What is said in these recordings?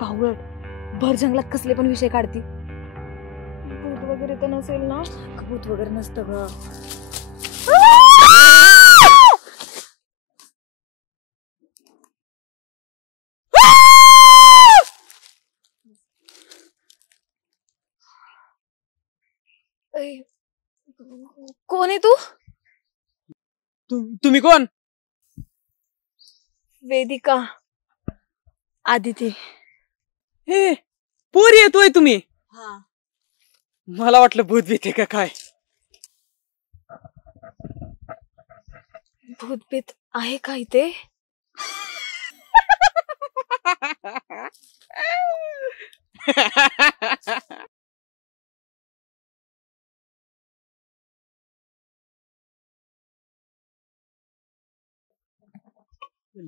पाहुळ भर जंगलात कसले पण विषय काढती. भूत वगैरे तर नसेल ना? भूत वगैरे नसतं ग. कोण आहे तू? तुम्ही कोण? वेदिका, आदिती. हे पोरी येतोय तुम्ही? हा. मला वाटलं भूत भीते का काय. भूतभीत आहे का इथे?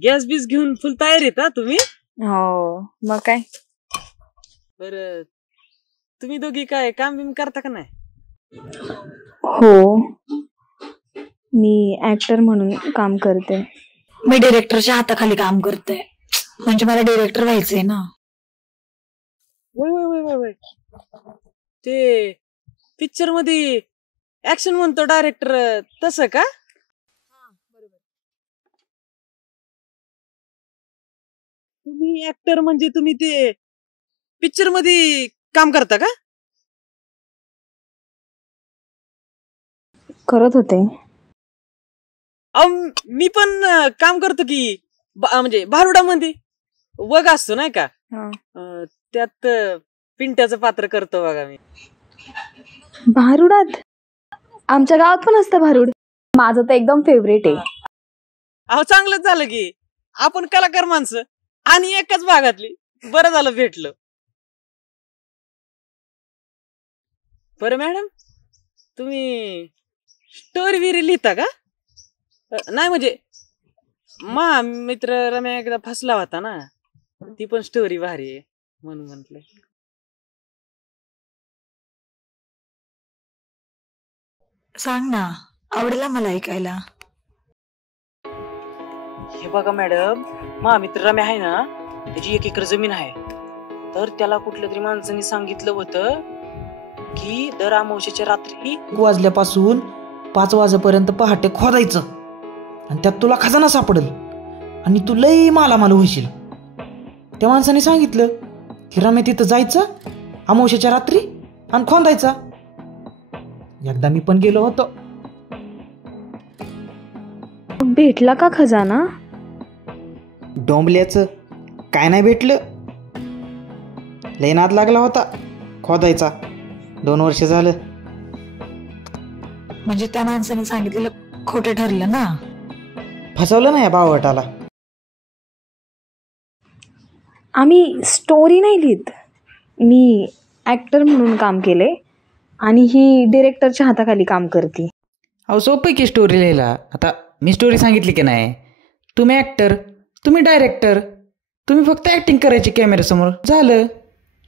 गॅस बीस घेऊन फुल तयार येता तुम्ही? हो मग काय. बर तुम्ही दोघी काय काम बिम करता का नाही? हो मी ऍक्टर म्हणून काम करते. मी डिरेक्टरच्या हाताखाली काम करते. म्हणजे मला डिरेक्टर व्हायचंय ना. वय वय वय वय वय ते पिक्चर मध्ये ऍक्शन म्हणतो डायरेक्टर तसं का? तुम्ही ऍक्टर म्हणजे तुम्ही ते पिक्चर मध्ये काम करता का? करत होते. मी पण काम करतो की म्हणजे भारुडामध्ये वग असतो नाही का? त्यात पिंट्याचं पात्र करतो बघा मी. भारुडात? आमच्या गावात पण असतं भारुड. माझं तर एकदम फेवरेट आहे. अहो चांगलंच झालं की आपण कलाकार माणसं आणि एकाच भागातली. बरं झालं भेटलं. बरं मॅडम तुम्ही स्टोरी बिरी लिहिता का? नाही म्हणजे मा मित्र रम्या एकदा फसला होता ना, ती पण स्टोरी भारी आहे म्हणून म्हंटल. सांग ना, आवडेल मला ऐकायला. हे बघा मॅडम, मा मित्र रम्या आहे ना, त्याची 1 एकर जमीन आहे. तर त्याला कुठल्या तरी माणसाने सांगितलं होतं की दर अमावस्येच्या रात्री 1 वाजल्यापासून 5 वाजेपर्यंत पहाटे खोदायचं आणि त्यात तुला खजाना सापडेल आणि तू लई मालामाल होशील. त्या माणसाने सांगितलं की रम्या तिथं जायचं अमावस्येच्या रात्री आणि खोदायचा. एकदा मी पण गेलो होतो. भेटला का खजाना? डोंबल्याचं काय नाही भेटलं. लय नाद लागला होता खोदायचा. 2 वर्ष झालं. म्हणजे त्या माणसाने सांगितलेलं खोटं ठरलं ना? फसवलं ना या बावटाला. आम्ही स्टोरी नाही लिहित. मी ऍक्टर म्हणून काम केले आणि ही डिरेक्टरच्या हाताखाली काम करते. अहो सोपं की स्टोरी लिहायला. आता मी स्टोरी सांगितली की नाही, तुम्ही ऍक्टर, तुम्ही डायरेक्टर, तुम्ही फक्त ऍक्टिंग करायची कॅमेऱ्यासमोर, झालं.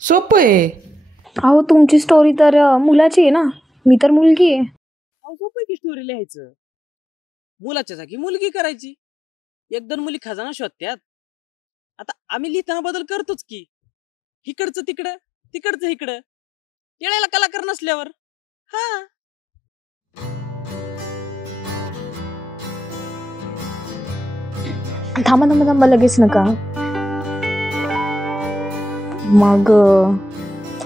सोपं आहे. अहो तुमची स्टोरी तर मुलाची आहे ना, मी तर मुलगी आहे. अहो सोपं की स्टोरी लिहायचं. मुलाच्या जागी मुलगी करायची. 1-2 मुली खजाना शोधत्यात. आता आम्ही लिहिताना बदल करतोच की. इकडचं तिकडं, तिकडचं इकडं. येळेला कलाकार नसल्यावर. हा थांबा थांबा थांबा, लगेच नका. मग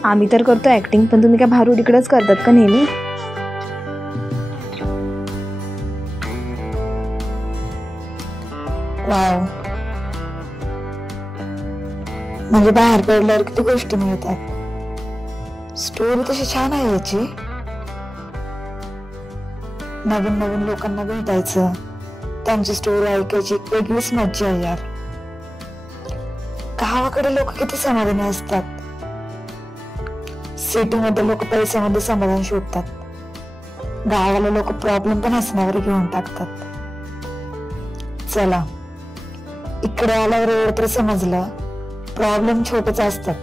आम्ही तर करतो ऍक्टिंग, पण तुम्ही काय भारूड इकडेच करतात का नेहमी? वाव, म्हणजे बाहेर पडल्यावर किती गोष्टी मिळतात. स्टोरी तशी छान आहे याची. नवीन नवीन लोकांना भेटायचं, त्यांची स्टोरी ऐकायची एक वेगळीच मज्जा आहे यार. गावाकडे लोक किती समाधानी असतात, सिटीमध्ये लोक पैशामध्ये समाधान शोधतात. गावाला लोक प्रॉब्लेम पण हसण्यावर घेऊन टाकतात. चला, इकडे आल्यावर एवढं तर समजलं, प्रॉब्लेम छोटेच असतात,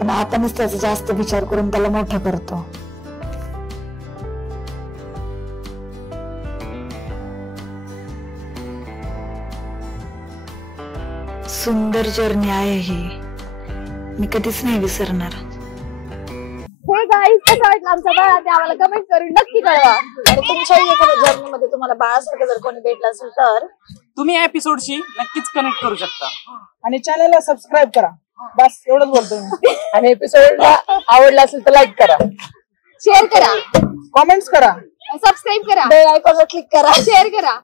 पण आपणच त्याचा जास्त विचार करून त्याला मोठा करतो. सुंदर जर्नी आहे ही, मी कधीच नाही विसरणार. हे गाईज कसं वाटलं आमचा बाळा ते आम्हाला कमेंट करून नक्की कळवा. आणि तुमच्याही एखाद्या जर्नी मध्ये तुम्हाला बाळासारखं जर कोणी भेटलं असेल तर तुम्ही या एपिसोडशी नक्कीच कनेक्ट करू शकता. आणि चॅनलला सबस्क्राईब करा. बस एवढंच बोलतोय मी. आणि एपिसोड आवडला असेल तर लाईक करा, शेअर करा, कॉमेंट्स करा, सबस्क्राईब करा, बेल आयकॉनवर क्लिक करा, शेअर करा.